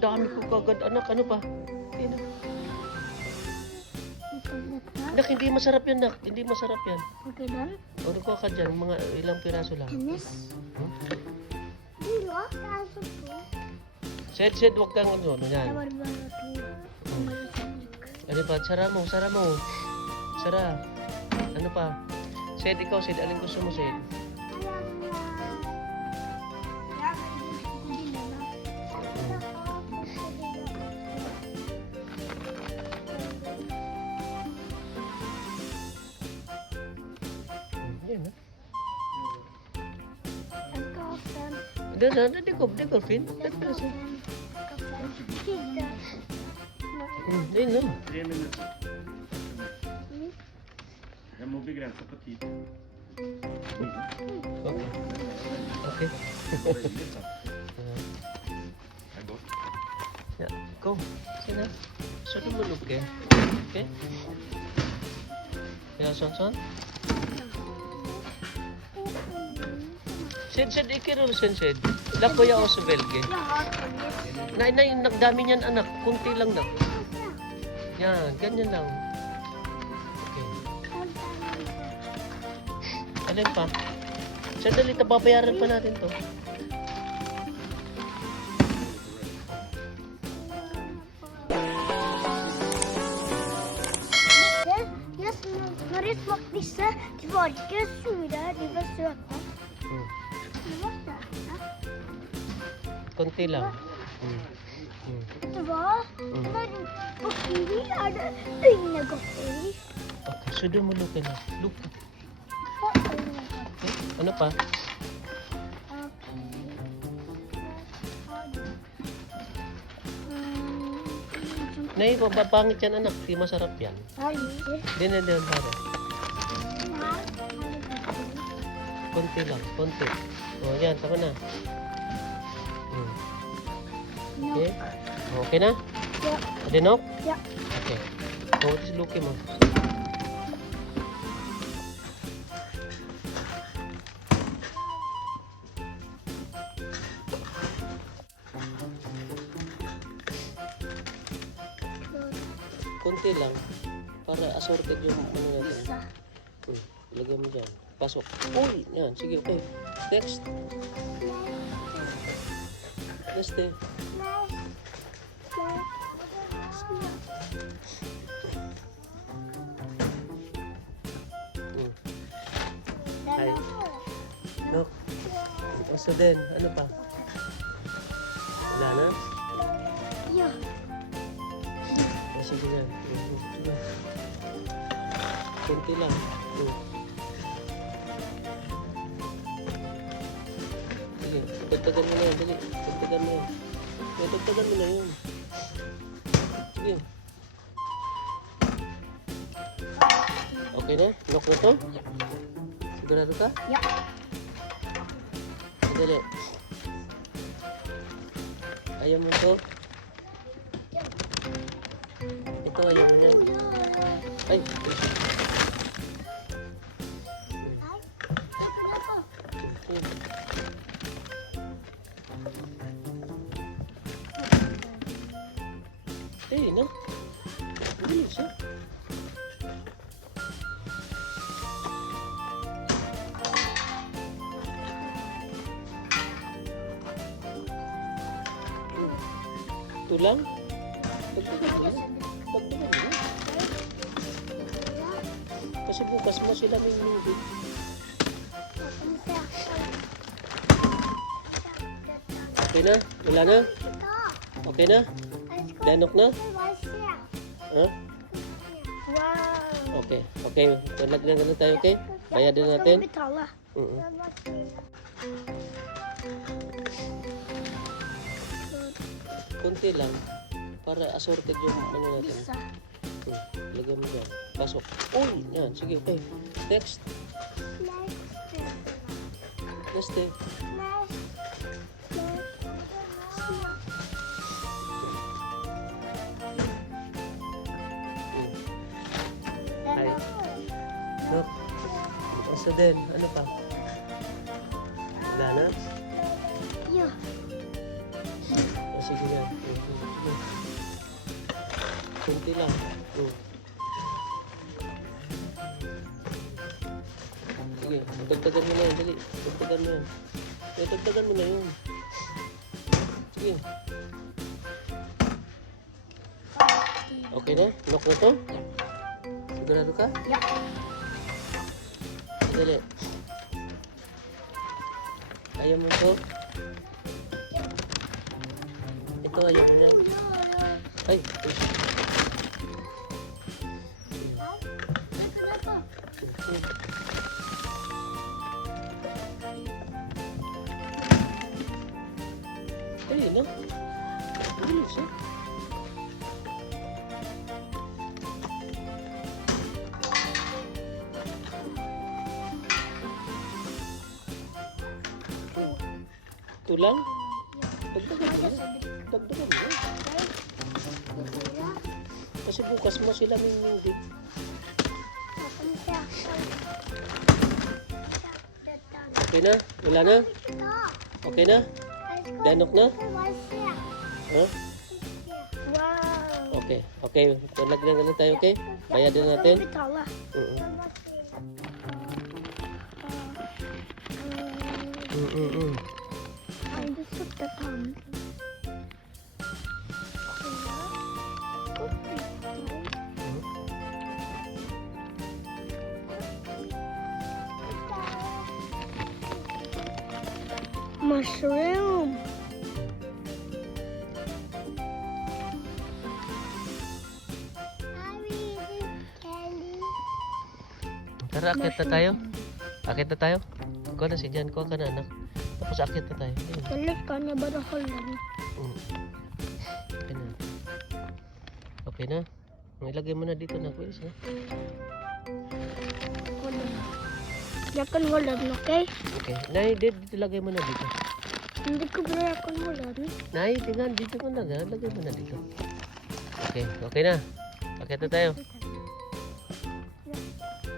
dami ko kagad, anak. Ano pa? Ayun, ah. Anak, hindi masarap yan, nak. Hindi masarap yan. Okay lang? O, nagkuha ka dyan. Mga ilang piraso lang. Anis? Hmm? Dilo, kaso po. Sed, huwag kang ano. Yan. Sabar ba ito? Ano pa? Sara mo. Sara. Ano pa? Sed, ikaw, Sed. Alin gusto mo, Sed? Yan, ha? Det går fint. Det går så. Ayun na. 3 minuter. Jag må begränsa på tid. Okay. Väldigt sant. Det är gott. Ja, kom. Sina. Så du må lukke. Okay? Ja, sånn. Sed, ikirol Sed. Lako ya ako sa Belge. Nay, nagdami niyan anak. Kunti lang na. Yan, ganyan lang. Okay. Alin pa? Sandali, babayaran pa natin to. När det smakade det var inte sura, det var söta. Hmm. Det var söta. Kunti lang. Det var när du och vi hade inga gotteri. Okay, so doon mo luke na. Luke. Okay. Ano pa? Nay, mababangit yan anak. Di masarap yan. Din. Para. Konti lang. Konti. O, yan. Tama na. Okay. Okay na? Ja. Adinok? Ja. Okay. O, ito si Luki mo. Konti lang. Para assorted yung ano natin. Ilagay mo dyan. Pasok. Uy! Yan. Sige, okay. Next. Next eh. Hi. No. Aso din. Ano pa? Wala na? Ja. O, sige yan. Sige. Kunti lang. Sige. Dagdagan mo na yun. Dali. Dagdagan mo yun. Dagdagan mo na yun. Sige. Okay na? Lock na to? Sigurado ka? Ja. Dali. Ayaw mo to? Ito ayaw mo yan. Ay, eh, no? Hindi siya. Ito lang? Dagdagan mo na. Dagdagan mo na. Kasi bukas mo sila may movie. Okay na? Wala na? Okay na? Danok na? Ha? Wow. Okay. Okay. Lagyan na tayo, okay? Bayadin natin. Betala. Kunti lang. Para assorted yung ano natin. Isa. Lagyan mo dyan. Pasok. Uy! Yan. Sige, okay. Next. Next eh. Hi. No. Asa din. Ano pa? Wala na? Ja. O, sige yan. Kunti lang. Sige, dagdagan mo na yun. Dali, dagdagan mo yan. Dagdagan mo na yun. Sige. Okay na? Lock na to? Sigurado ka? Yeah. Dali. Ayaw mo to? Ito, ayaw mo yan. Ay, ayun na. Bilis eh. Tulang? Dagdagan mo. Dagdagan mo. Kasi bukas mo sila mingming. Okay na? Wala na? Okay na? Danok na? Huh? Wow. Okay. Okay. Talagyan na tayo, okay? Bayadin natin. I just put the thumb. Mushroom. Tara, akit na tayo. Akit na tayo. Kuha na si Jan. Kuha ka na, anak. Tapos akit na tayo. Ayun. Galit ka na ba na lang? Okay na. Okay na. Ilagay mo na dito na, Quiz. Ha? Yakan wala na, okay? Okay. Nay, dito lagay mo na dito. Hindi ko ba yakan wala na? Nay, tingnan. Dito mo na. Lagay mo na dito. Okay. Okay na. Akit na tayo.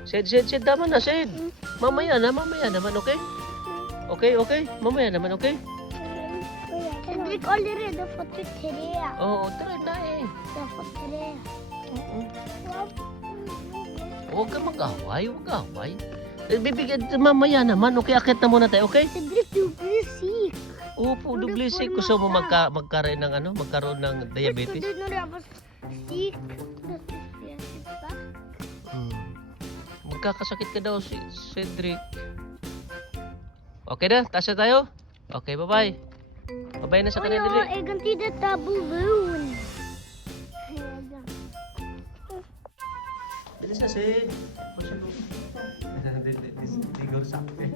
Sid. Tama na, Sid. Mamaya naman, okay? Okay. Mamaya naman, okay? Cedric already dapat tiriya. Oo, tara na eh. Dapat tiriya. Huwag ka mag-away. Bibigyan mamaya naman, okay? Akit na muna tayo, okay? Cedric, you busy. Upo, dublisik. Gusto mo magkaroon ng diabetes? Hindi na dapat sick. Magkakasakit ka daw, Cedric. Okay na, taas na tayo. Okay, bye-bye. Bye-bye na sa kanila. Oh, I can see the balloon. Bilis na, Sid. Ligaw sa akin.